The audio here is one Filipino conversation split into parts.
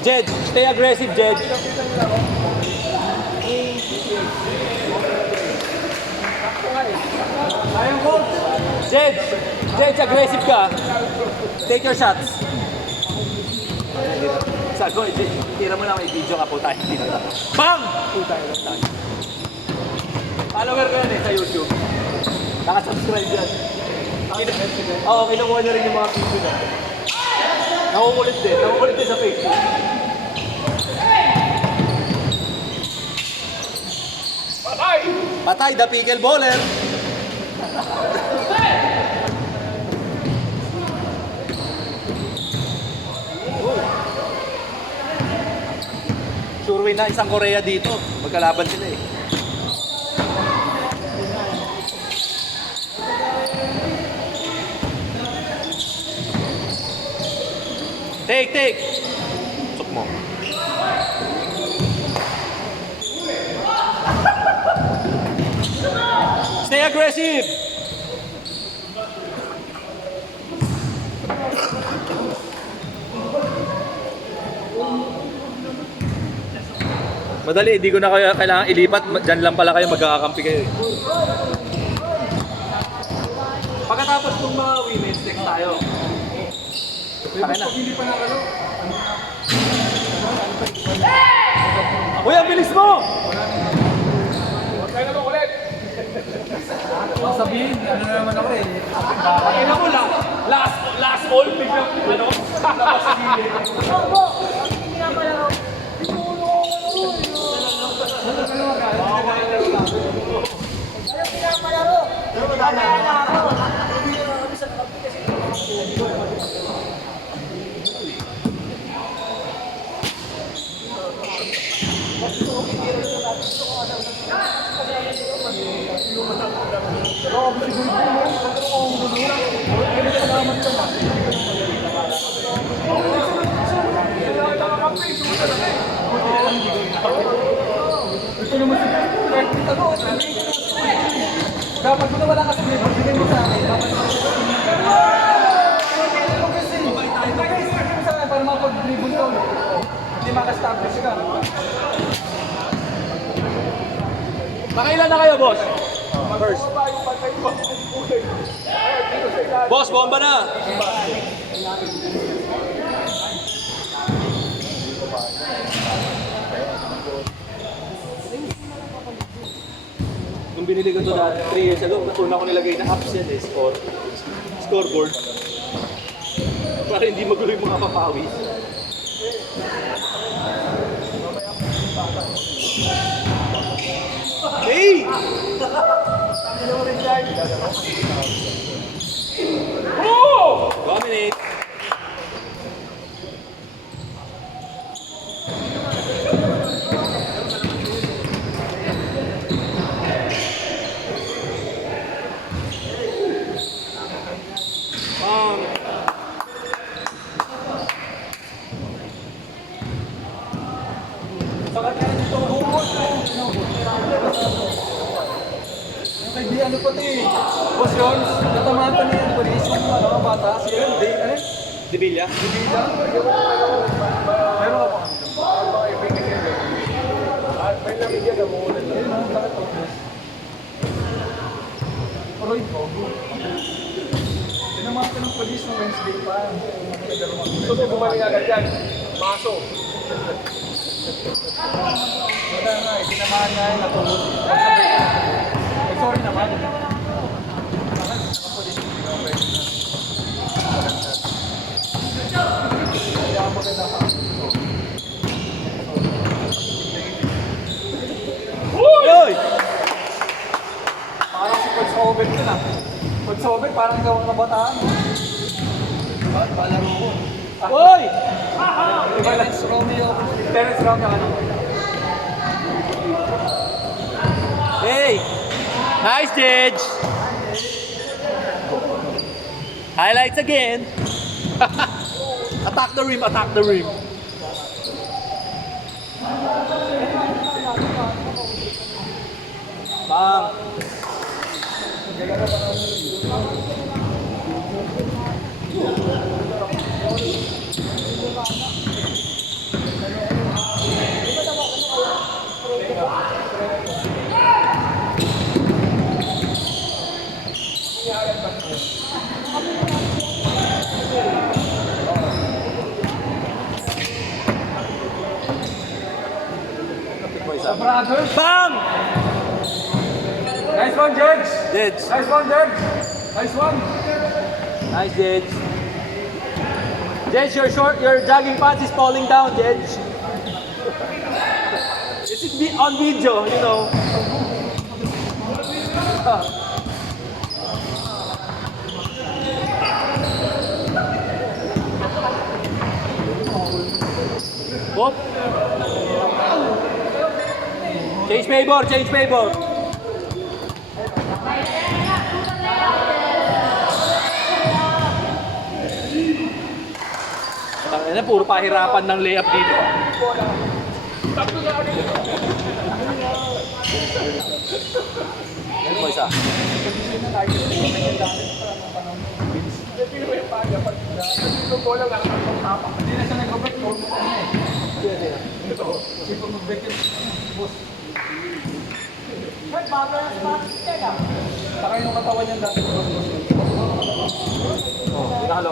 Jed, stay aggressive, Jed. Jed, Jed, aggressive ka. Take your shots. Sago, tira mo na may video ka po tayo. Bang! Follower ko yan sa YouTube. Naka-subscribe yan. Oo, kinukuha na rin yung mga video na. Nakukulit din sa Facebook. Patay, the pickle baller. Sure win na isang Korea dito. Magkalaban sila eh. Take. Suk mo. Stay aggressive. Madali, hindi ko na kayo kailangan ilipat. Diyan lang pala kayo, magkakakampi kayo. Pagkatapos ng mga women's, next tayo. Akin na. Uy, ang bilis mo! Huwag naman ulit! Ang sabihin, ano na naman ako eh. Akin ako lang. Last all, biglang ano? Labas sa gilid. Dapat ko na wala kasi may pagbigay mo sa akin. Para makapag-dribble ka ulit. Hindi maka-establish ka. Nakailan na kayo, boss? First. Boss, bomba na! Nung binili ko ito dati 3 years ago, una ko nilagay na apps yan eh, scoreboard. Para hindi magulo yung mga papawis. Hey! Oh! Dominate! Hindi ano pati. Boss yun, natamaan pa niya yung polis yung ano, bata. Siya yun, ano? Dibilla? Dibida. Meron ka pa. May lamigyan na mo. Ayun ang bakit po. Paroy po. Tinamaan ka ng polis ng Wednesday pa. Gusto mo gumaling agad yan. Maso. Wala nga eh, tinamaan nga yung natulog. Sorry naman. Nakapolis yung pinapay. Kaya maganda ka. Uy! Parang si Coach Oben yun ah. Coach Oben parang ikaw ang kabataan. Bakit? Palaro ko. Uy! Terence Romeo. Terence Romeo ano? Hey! Nice, Jedge! Highlights again! Attack the rim, attack the rim! Bang! Brothers. Bam! Nice one, Judge. Jeds. Nice one, Judge. Nice one. Nice, Jeds. Jeds, your jogging pants is falling down, Jeds. It should be on video, you know. Whoop. Change favor, change favor. Tangina, puro pahirapan ng layup dito. Ano mo isa? Hindi na siya nag-break. Sino mag-break yung boss? Saka yung katawan niya dati. Nakalo.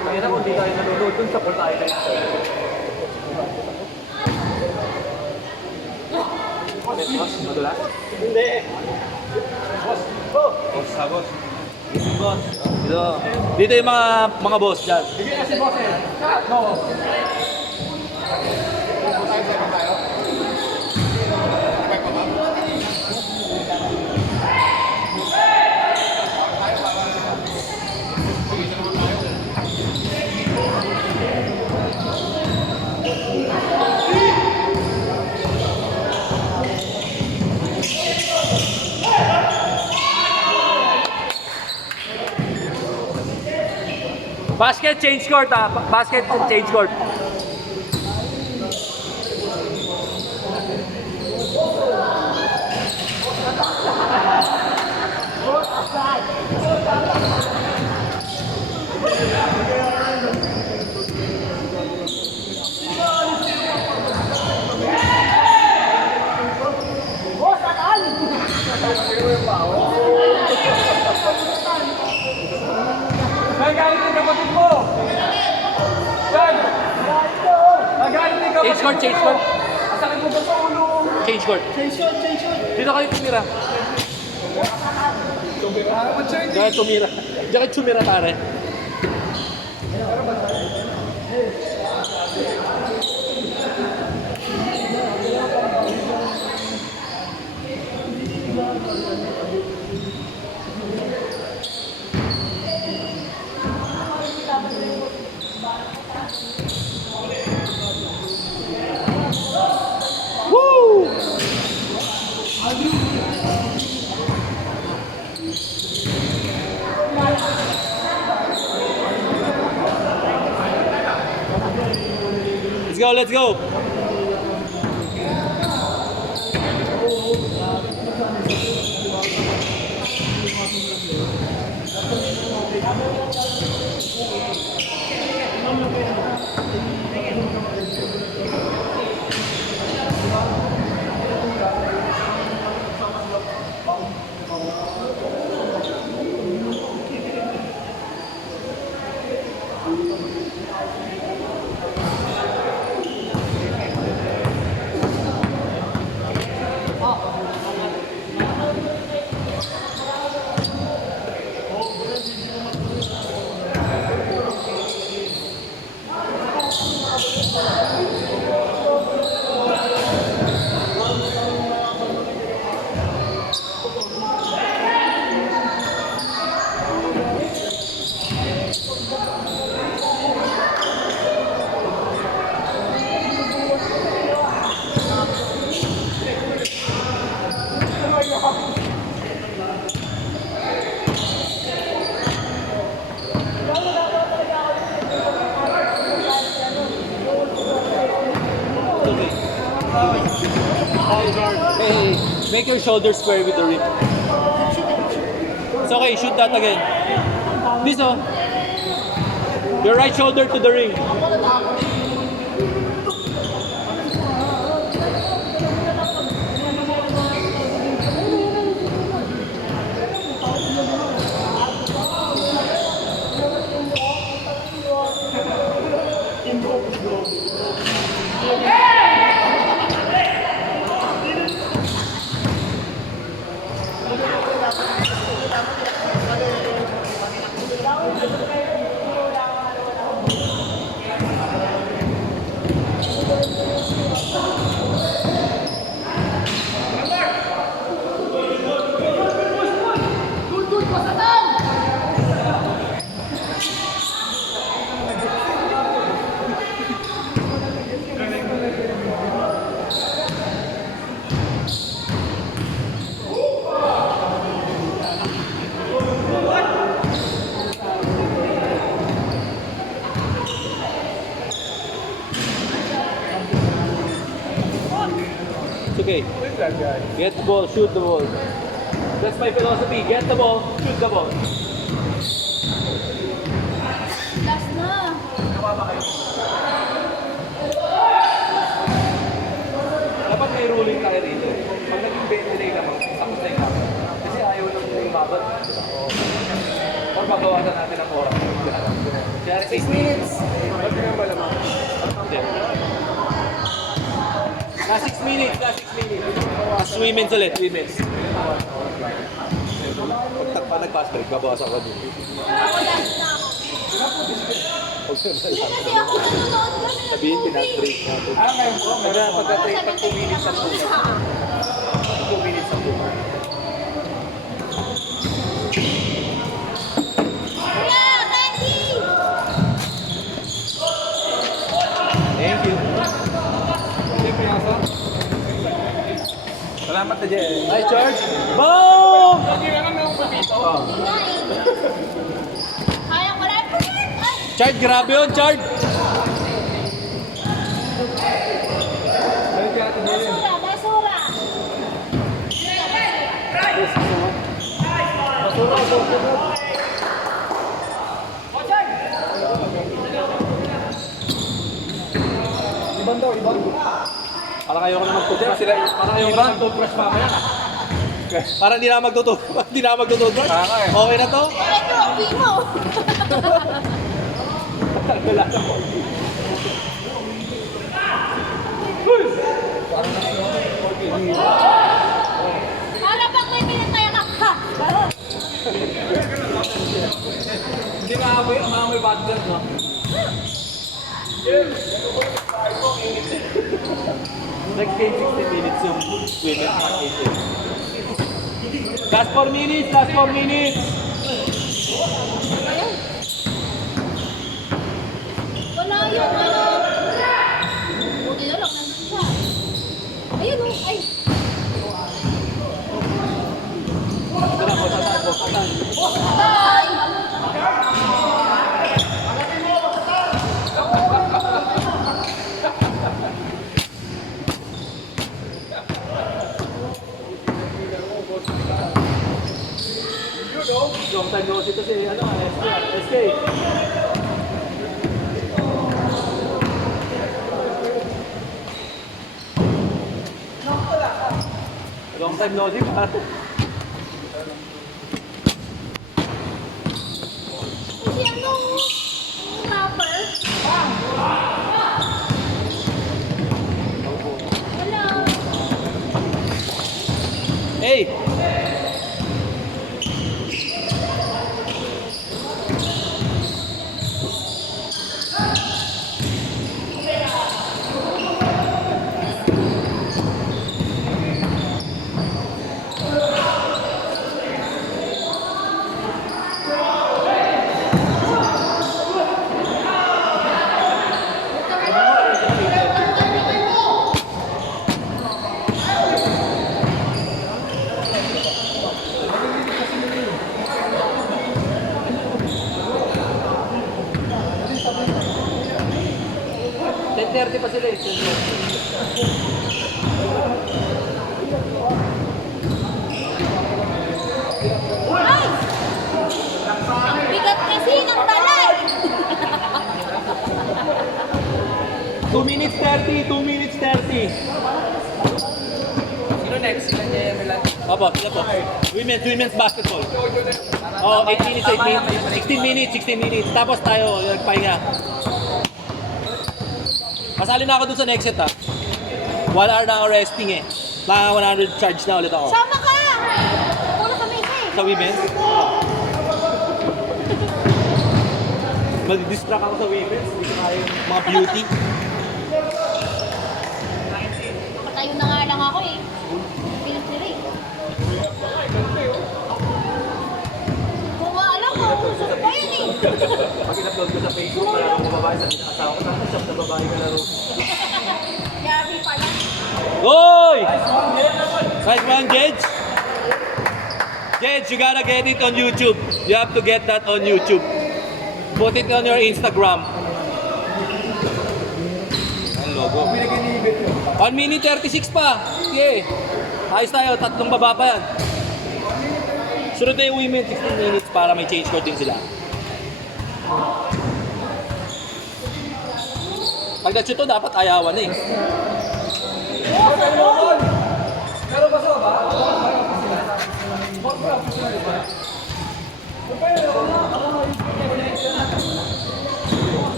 Kaya na kung di tayo nanonood dun sa pool tayo na ito. Madulas? Hindi. Boss. Boss. Boss. Dito yung mga boss dyan. Sige na si boss eh. No. Basket change court ah. Basket change court. May galit yung kapatid mo! Yan! Nagalit yung kapatid mo! Change court, change court. Asakit mo ba sa ulo? Change court. Dito kayo tumira. Diyan kayo tumira. Diyan kayo tumira pare. Woo! Let's go, let's go. Hey, make your shoulder square with the rim. It's okay, shoot that again. This oh. Your right shoulder to the ring. It's okay. Who's that guy? Get the ball, shoot the ball. That's my philosophy. Get the ball, shoot the ball. Last na. Dapat may ruling tayo rito. Pag naging 20 day ka, tapos na yung kapit. Kasi ayaw lang nila yung babat. Or magawasan natin ang oras. Kaya 6 minutes. Ba't nga ba naman? Last 6 minutes, last 6 minutes. Women's ulit, women's. Pag nag-pass break, babawasan ko din. Ako last na ako. Hindi kasi ako nanonood ka na. Sabihin, pinag-break natin. Ngayon po, meron pagka-trade pag 2 minutes at 2 minutes at 2. Kuya, Candy! Thank you. Hindi ko yasa. Salamat na dyan. Nice charge. Boom! Kailangan na ako dito. Kaya ko lang. Ay! Chard, grabe yun, Chard. Balik ka natin dyan. Basura, basura. Iban daw, iban. Parang ayaw ko na mag-toothbrush. Parang ayaw ko na mag-toothbrush mamaya. Parang hindi na magtutoothbrush. Hindi na magtutoothbrush. Okay na to? Ay, trophy mo. Wala na po. Para pag may pinatayakak ka. Hindi maamoy vodka, no? Like 10-16 minutes yung women package. Last 4 minutes, last 4 minutes. Wala yung ano. Buti na lang nandun siya. Ayun o. Ay. Wala ko, satan. Ay. Long time no see to si, ano, SK. Long time no see, pa. Kasi anong rapper? Hello. Hey! pa sila eh. 30, 2 minutes 30. Sino next? Sila niya yung lang. Opo, sila po. Women's basketball. Oh, 8 minutes, 8 minutes. 16 minutes. Tapos tayo, nagpahinga. Pasali na ako dun sa next set, ha. 1 hour na ako resting, eh. Naka 100 charge na ulit ako. Sama ka! Wala kami isa eh. Sa women's? Mag-distract ako sa women's. Hindi ko kaya yung mga beauty. Nakatayo na nga lang ako eh. Pilit nila eh. Kung nga alam ko, usap pa yun eh. Pag in-upload ko sa Facebook, parang mga babae sa asawa ko, tapos shop na babae ka laro. Gabi pala. Hoy! Nice one, Jedge. Jedge, you gotta get it on YouTube. You have to get that on YouTube. Put it on your Instagram. Ang logo. 1 minute 36 pa. Sige. Ayos tayo. 3 baba pa yan. Sunod na yung women 16 minutes para may change court din sila. Pag na-shoot to, dapat ayawan na eh. Pero ba sa ba?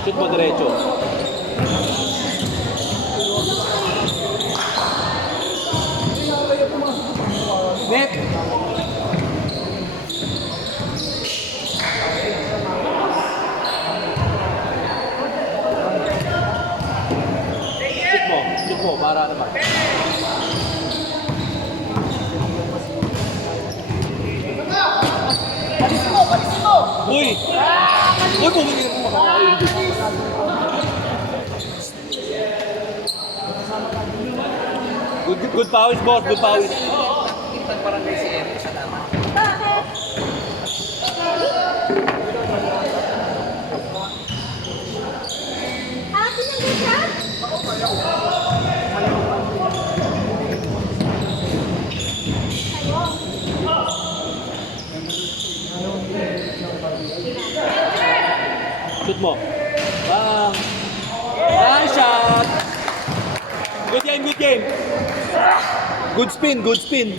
Shoot mo diretso. Net! Shoot mo, para naman. Uy! Uy, bumili na mo. Good powers, boss. Good powers. Parang may si Eric sa tama. Bakit? Akin ang ganda? Shoot mo. Bang! Nice shot! Good game, good game. Good spin, good spin.